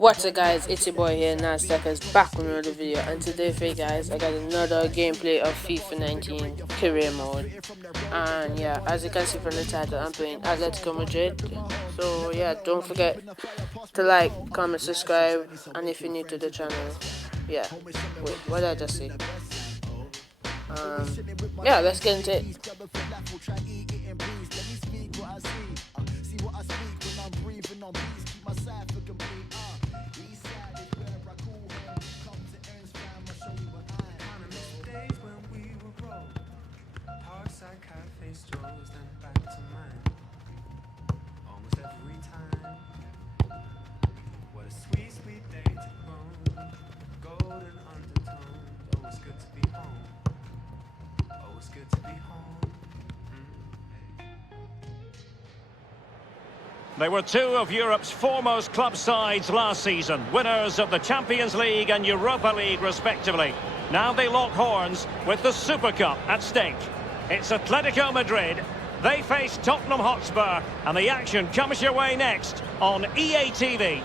What's up guys, it's your boy here, Nasdaq's back with another video, and today for you guys I got another gameplay of FIFA 19 career mode. And yeah, as you can see from the title, I'm playing Atletico Madrid. So yeah, don't forget to like, comment, subscribe, and if you're new to the channel, yeah, wait, what did I just say? Yeah, let's get into it. They were two of Europe's foremost club sides last season, winners of the Champions League and Europa League respectively. Now they lock horns with the Super Cup at stake. It's Atletico Madrid. They face Tottenham Hotspur, and the action comes your way next on EA TV.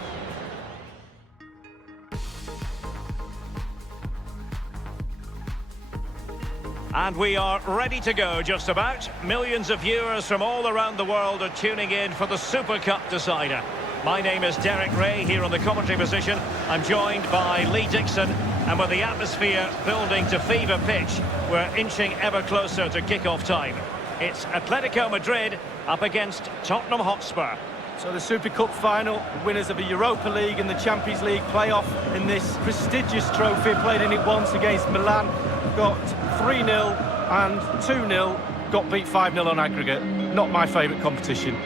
And we are ready to go just about. Millions of viewers from all around the world are tuning in for the Super Cup decider. My name is Derek Ray here on the commentary position. I'm joined by Lee Dixon, and with the atmosphere building to fever pitch, we're inching ever closer to kick-off time. It's Atletico Madrid up against Tottenham Hotspur. So the Super Cup final, winners of the Europa League and the Champions League playoff in this prestigious trophy, played in it once against Milan, got 3-0 and 2-0, got beat 5-0 on aggregate. Not my favourite competition.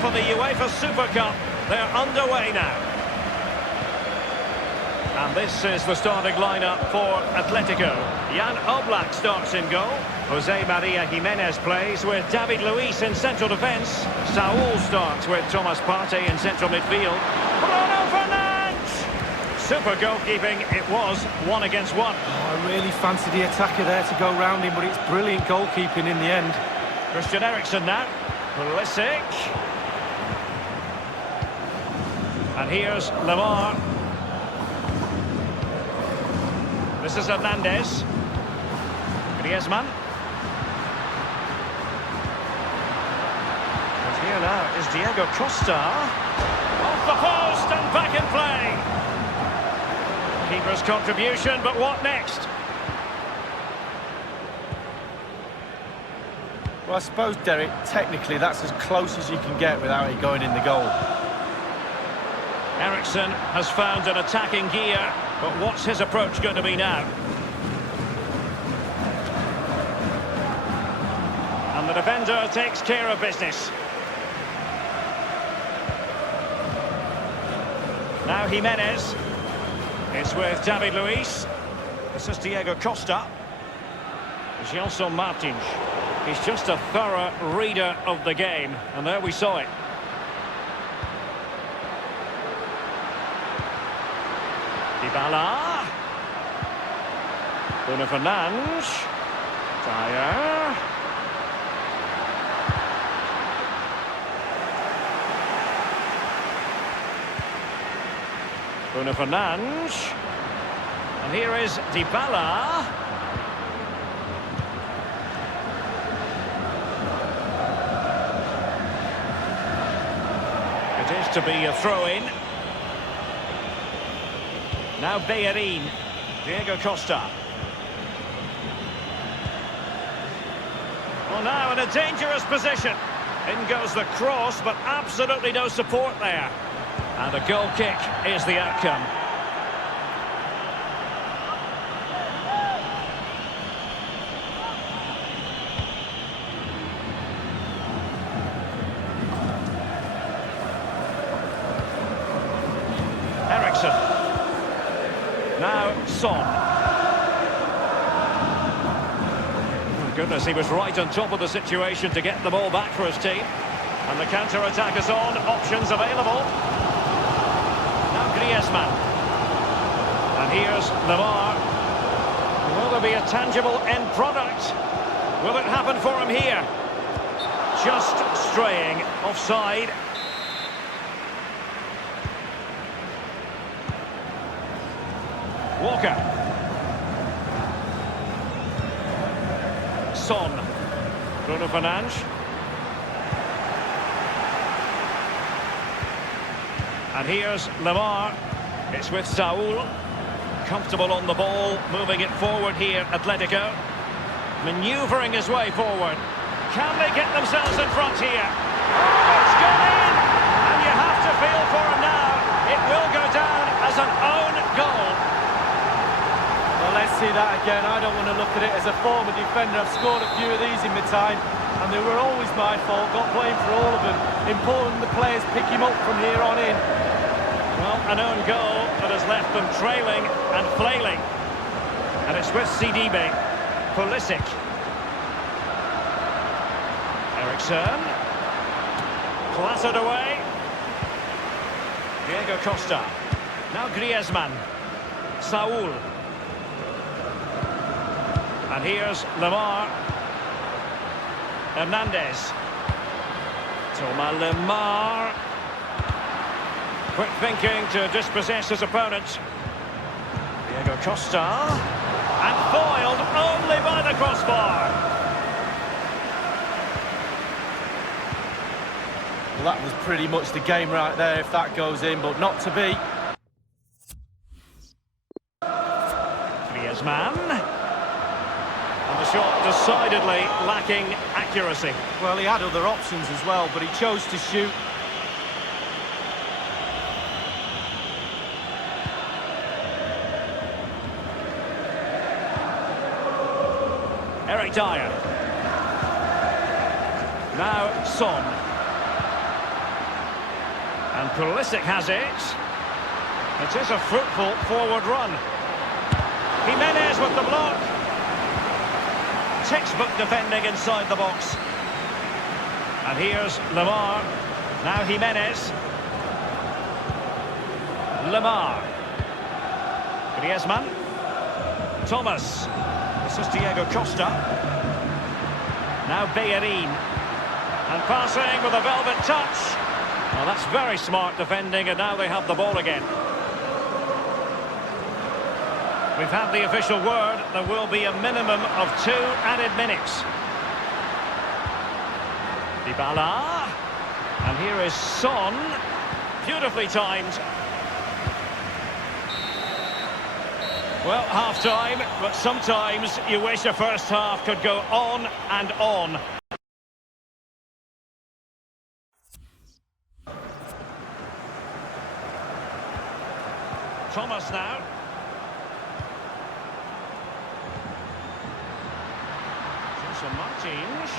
For the UEFA Super Cup, they're underway now. And this is the starting lineup for Atletico. Jan Oblak starts in goal. Jose Maria Jimenez plays with David Luiz in central defence. Saúl starts with Thomas Partey in central midfield. Bruno Fernandes! Super goalkeeping it was, 1 against 1. I really fancy the attacker there to go round him, but it's brilliant goalkeeping in the end. Christian Eriksen now. Pulisic. And here's Lamar. This is Hernandez. Griezmann. And here now is Diego Costa. Off the post and back in play. Keeper's contribution, but what next? Well, I suppose, Derek, technically that's as close as you can get without it going in the goal. Eriksen has found an attacking gear, but what's his approach going to be now? And the defender takes care of business. Now Jimenez. It's with David Luiz. This is Diego Costa. Gelson Martins. He's just a thorough reader of the game, and there we saw it. Dybala. Bruno Fernandes. Dyer. Bruno Fernandes. And here is Dybala. It is to be a throw-in. Now Bellerin, Diego Costa. Well, now in a dangerous position. In goes the cross, but absolutely no support there. And a goal kick is the outcome. Now Son. Oh, goodness, he was right on top of the situation to get the ball back for his team. And the counter-attack is on, options available. Now Griezmann. And here's Lamar. Will there be a tangible end product? Will it happen for him here? Just straying offside. Walker. Son. Bruno Fernandes. And here's Lamar. It's with Saul. Comfortable on the ball, moving it forward here, Atletico. Manoeuvring his way forward. Can they get themselves in front here? Oh, it's gone in! And you have to feel for him now. It will go down as an own goal. Well, let's see that again. I don't want to look at it as a former defender. I've scored a few of these in my time, and they were always my fault. Got blamed for all of them. Important the players pick him up from here on in. Well, an own goal that has left them trailing and flailing. And it's with Sidibe. Pulisic. Eriksson. Clattered away. Diego Costa. Now Griezmann. Saul. And here's Lamar. Hernandez. Thomas Lemar. Quick thinking to dispossess his opponent. Diego Costa. And foiled only by the crossbar. Well, that was pretty much the game right there if that goes in, but not to be. Griezmann. And the shot decidedly lacking accuracy. Well, he had other options as well, but he chose to shoot. Eric Dyer. Now Son. And Pulisic has it. It is a fruitful forward run. Jimenez with the block. Textbook defending inside the box. And here's Lamar. Now Jimenez. Lamar. Griezmann. Thomas. This is Diego Costa. Now Bellerin. And passing with a velvet touch. Well, that's very smart defending, and now they have the ball again. We've had the official word. There will be a minimum of 2 added minutes. Dybala. And here is Son. Beautifully timed. Well, half-time, but sometimes you wish a first half could go on and on. Thomas now. Jason Martins.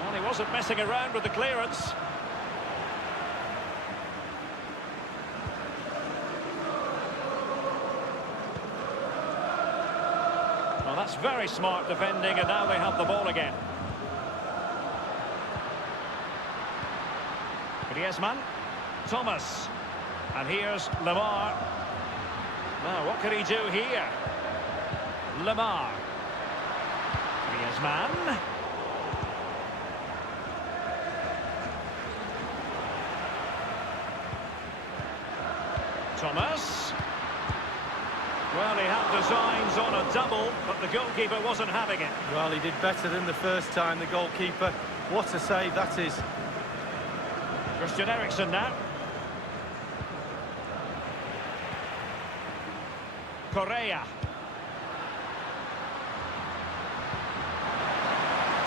Well, he wasn't messing around with the clearance. Well, that's very smart defending, and now they have the ball again. Griezmann. Thomas. And here's Lamar. Now, what can he do here? Lamar. Griezmann. Thomas. Well, he had designs on a double, but the goalkeeper wasn't having it. Well, he did better than the first time, the goalkeeper. What a save that is. Christian Eriksen now. Correa.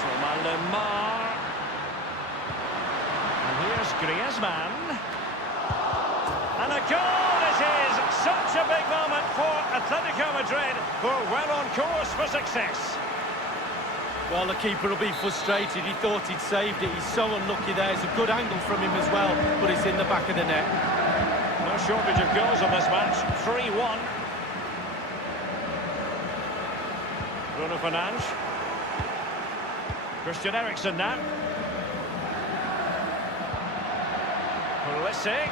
Thomas Lemar. And here's Griezmann. And a goal it is! Such a big moment for Atletico Madrid, who are well on course for success. Well, the keeper will be frustrated. He thought he'd saved it. He's so unlucky there. It's a good angle from him as well, but it's in the back of the net. No shortage of goals on this match. 3-1. Bruno Fernandes. Christian Eriksen now. Pulisic.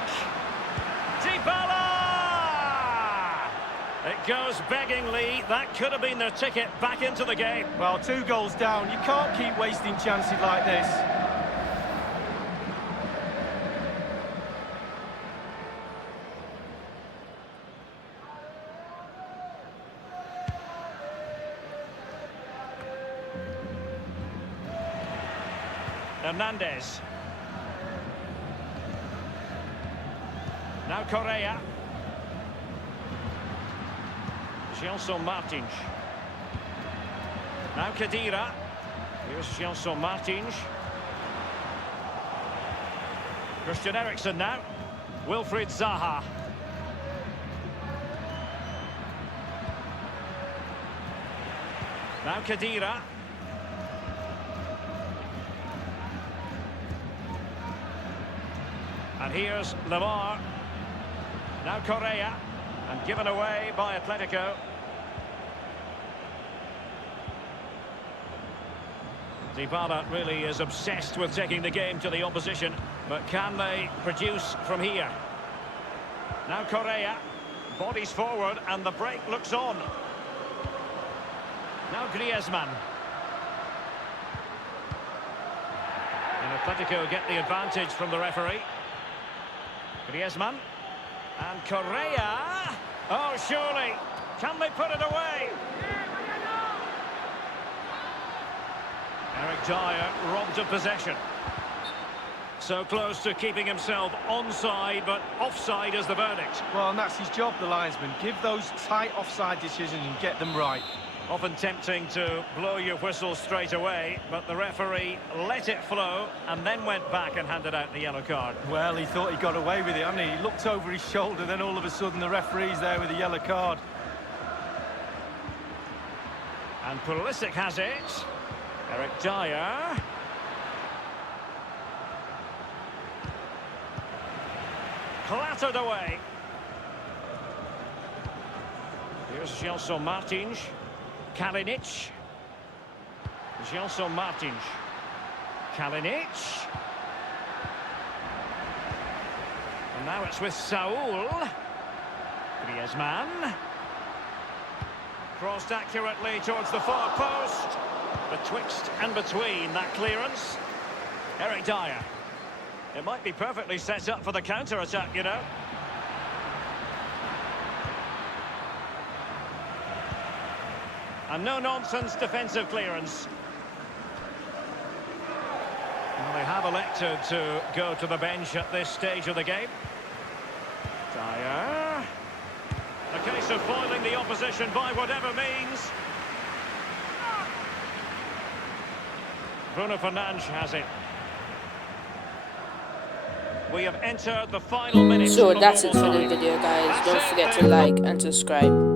Dybala! It goes beggingly. That could have been their ticket back into the game. Well, 2 goals down. You can't keep wasting chances like this. Hernandez. Now Correa. Gelson Martins. Now Khedira. Here's Gelson Martins. Christian Eriksen now. Wilfried Zaha. Now Khedira. And here's Lamar. Now Correa. And given away by Atletico. Dybala really is obsessed with taking the game to the opposition, but can they produce from here? Now Correa, bodies forward and the break looks on. Now Griezmann. And Atletico get the advantage from the referee. Griezmann. And Correa. Oh, surely. Can they put it away? Eric Dyer robbed of possession. So close to keeping himself onside, but offside is the verdict. Well, and that's his job, the linesman. Give those tight offside decisions and get them right. Often tempting to blow your whistle straight away, but the referee let it flow and then went back and handed out the yellow card. Well, he thought he got away with it, hadn't he? He looked over his shoulder, then all of a sudden the referee's there with a yellow card. And Pulisic has it. Eric Dyer. Clattered away. Here's Gelson Martins. Kalinic. Gelson Martins. Kalinic. And now it's with Saul. Griezmann. Crossed accurately towards the far post. Betwixt and between that clearance. Eric Dyer. It might be perfectly set up for the counter-attack, you know. And no-nonsense defensive clearance. Well, they have elected to go to the bench at this stage of the game. Dyer. A case of foiling the opposition by whatever means. Bruno Fernandes has it. We have entered the final minutes. So that's it for the video, guys. Don't forget to like and subscribe.